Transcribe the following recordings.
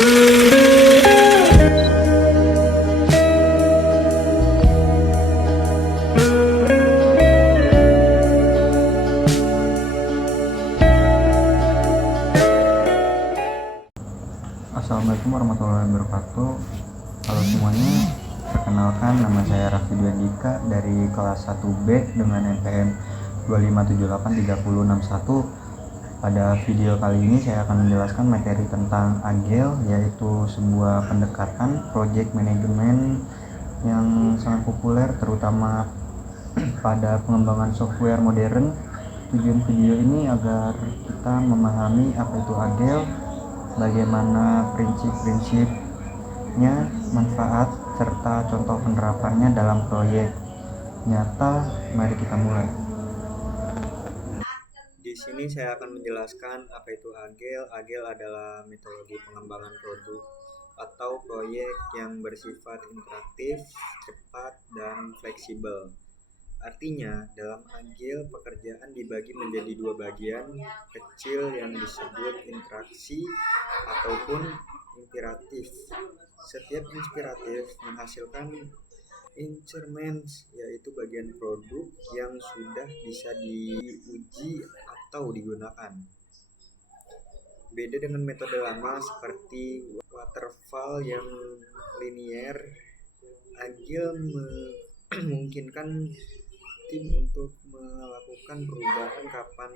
Assalamualaikum warahmatullahi wabarakatuh. Halo semuanya, perkenalkan nama saya Raffi Dwiandika dari kelas 1B dengan NPM 25783061. Pada video kali ini saya akan menjelaskan materi tentang Agile, yaitu sebuah pendekatan project management yang sangat populer terutama pada pengembangan software modern. Tujuan video ini agar kita memahami apa itu Agile, bagaimana prinsip-prinsipnya, manfaat, serta contoh penerapannya dalam proyek nyata. Mari kita mulai. Di sini saya akan menjelaskan apa itu Agile. Agile adalah metodologi pengembangan produk atau proyek yang bersifat interaktif, cepat, dan fleksibel. Artinya, dalam Agile pekerjaan dibagi menjadi dua bagian kecil yang disebut interaksi ataupun imperatif. Setiap inspiratif menghasilkan instruments, yaitu bagian produk yang sudah bisa diuji atau digunakan. Beda dengan metode lama seperti waterfall yang linier, Agile memungkinkan tim untuk melakukan perubahan kapan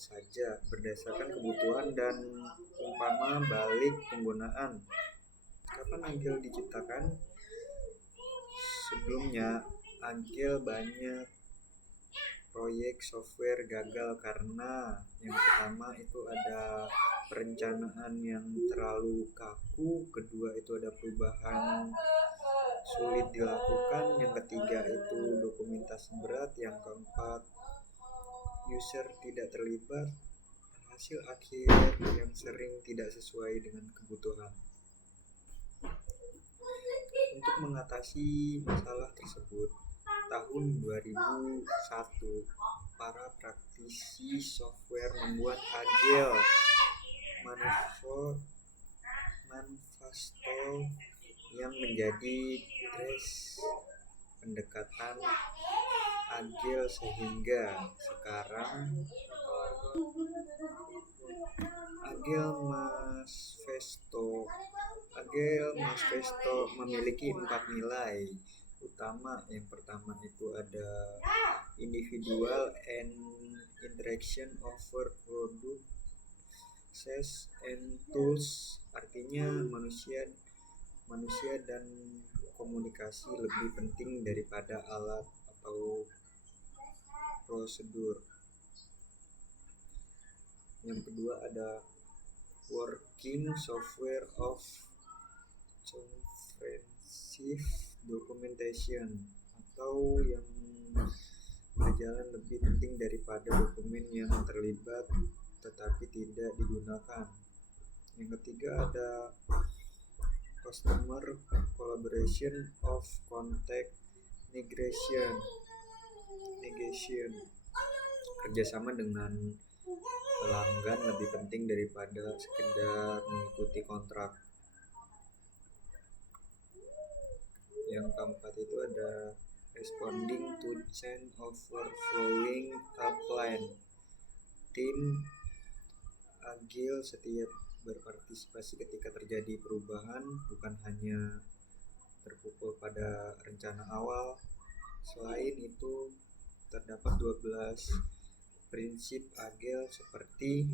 saja berdasarkan kebutuhan dan umpama balik penggunaan. Kapan Agile diciptakan? Sebelumnya, Agile banyak proyek software gagal karena yang pertama itu ada perencanaan yang terlalu kaku, kedua itu ada perubahan sulit dilakukan, yang ketiga itu dokumentasi berat, yang keempat user tidak terlibat, hasil akhir yang sering tidak sesuai dengan kebutuhan. Untuk mengatasi masalah tersebut, tahun 2001 para praktisi software membuat Agile Manifesto yang menjadi dress pendekatan Agile sehingga sekarang Agile Manifesto memiliki 4 nilai utama. Yang pertama itu ada individual and interaction over product, process and tools, artinya manusia dan komunikasi lebih penting daripada alat atau prosedur. Yang kedua ada working software of comprehensive documentation, atau yang berjalan lebih penting daripada dokumen yang terlibat tetapi tidak digunakan. Yang ketiga ada customer collaboration of contact negation, kerjasama dengan pelanggan lebih penting daripada sekedar mengikuti kontrak. Yang keempat itu ada responding to change overflowing a plan. Tim Agile setiap berpartisipasi ketika terjadi perubahan, bukan hanya terpukul pada rencana awal. Selain itu, terdapat 12 prinsip Agile seperti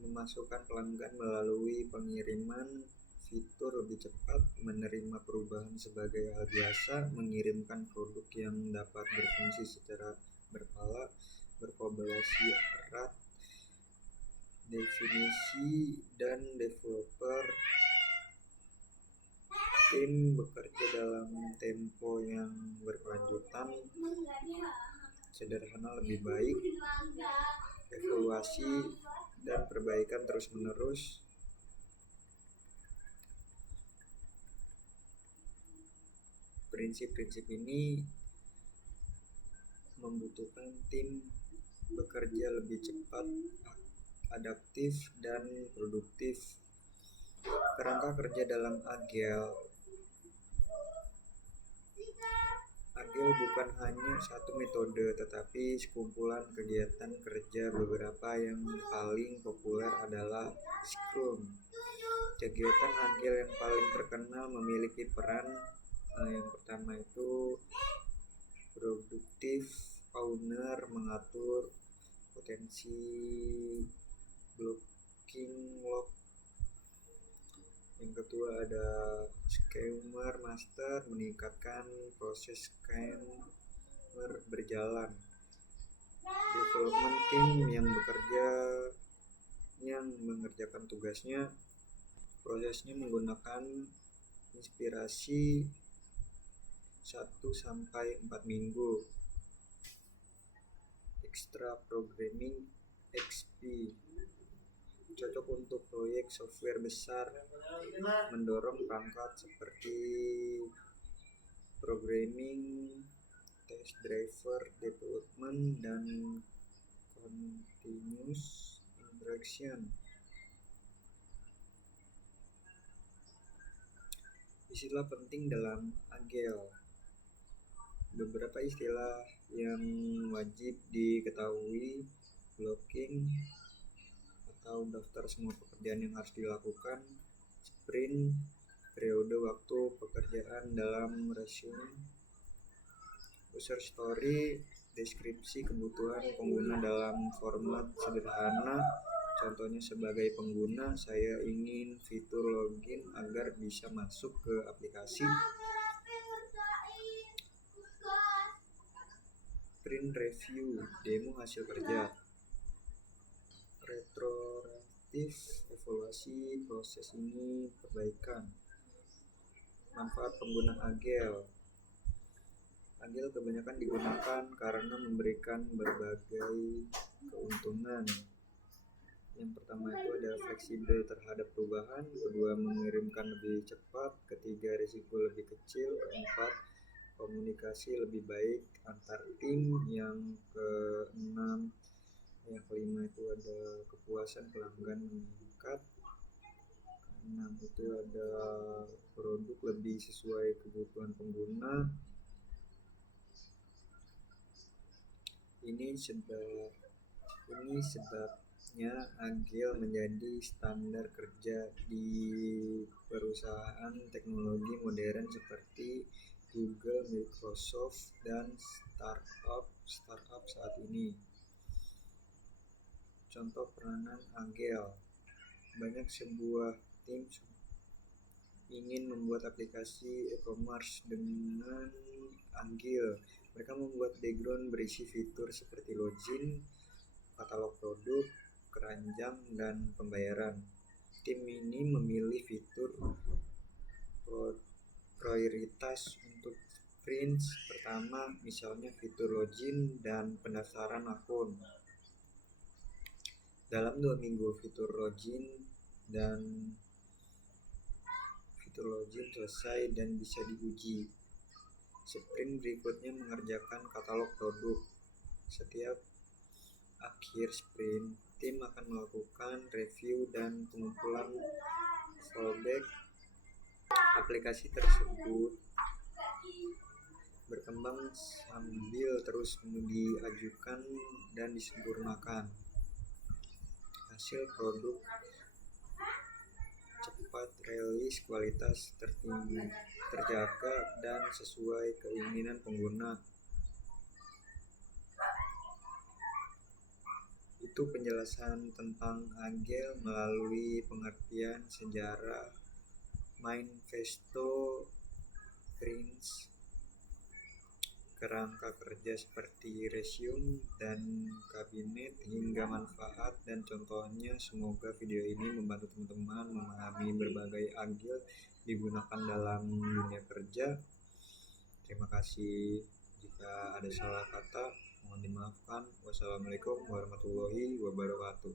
memasukkan pelanggan melalui pengiriman, fitur lebih cepat, menerima perubahan sebagai hal biasa, mengirimkan produk yang dapat berfungsi secara berkala, berkolaborasi erat, definisi dan developer, tim bekerja dalam tempo yang berkelanjutan, sederhana lebih baik, evaluasi dan perbaikan terus-menerus. Prinsip-prinsip ini membutuhkan tim bekerja lebih cepat, adaptif, dan produktif. Kerangka kerja dalam Agile. Agile bukan hanya satu metode, tetapi sekumpulan kegiatan kerja. Beberapa yang paling populer adalah Scrum. Kegiatan Agile yang paling terkenal memiliki peran yang pertama itu produktif owner, mengatur potensi blocking log. Yang kedua ada schemer master, meningkatkan proses schemer berjalan. Development team yang mengerjakan tugasnya, prosesnya menggunakan inspirasi 1-4 minggu. Extra programming XP cocok untuk proyek software besar, mendorong perangkat seperti programming, test driver development, dan continuous integration. Istilah penting dalam Agile. Beberapa istilah yang wajib diketahui: blocking atau daftar semua pekerjaan yang harus dilakukan, sprint, periode waktu pekerjaan dalam resume, user story, deskripsi kebutuhan pengguna dalam format sederhana. Contohnya, sebagai pengguna, saya ingin fitur login agar bisa masuk ke aplikasi. Sprint review, demo hasil kerja. Retrospektif, evaluasi proses ini, perbaikan. Manfaat pengguna Agile. Agile kebanyakan digunakan karena memberikan berbagai keuntungan. Yang pertama itu ada fleksibel terhadap perubahan, kedua mengirimkan lebih cepat, ketiga risiko lebih kecil, keempat komunikasi lebih baik antar tim, yang keenam, yang kelima itu ada kepuasan pelanggan meningkat, keenam itu ada produk lebih sesuai kebutuhan pengguna. Ini sebabnya Agile menjadi standar kerja di perusahaan teknologi modern seperti Google, Microsoft, dan startup saat ini. Contoh peranan Agile. Banyak sebuah tim ingin membuat aplikasi e-commerce dengan Agile. Mereka membuat background berisi fitur seperti login, katalog produk, keranjang, dan pembayaran. Tim ini memilih fitur prioritas untuk sprint pertama, misalnya fitur login dan pendaftaran akun. Dalam 2 minggu fitur login selesai dan bisa diuji. Sprint berikutnya mengerjakan katalog produk. Setiap akhir sprint, tim akan melakukan review dan pengumpulan fallback. Aplikasi tersebut berkembang sambil terus diajukan dan disempurnakan. Hasil produk cepat, rilis, kualitas terjaga dan sesuai keinginan pengguna. Itu penjelasan tentang Agile melalui pengertian sejarah, manifesto, prince, kerangka kerja seperti resume dan kabinet, hingga manfaat dan contohnya. Semoga video ini membantu teman-teman memahami berbagai Agile digunakan dalam dunia kerja. Terima kasih. Jika ada salah kata, mohon dimaafkan. Wassalamualaikum warahmatullahi wabarakatuh.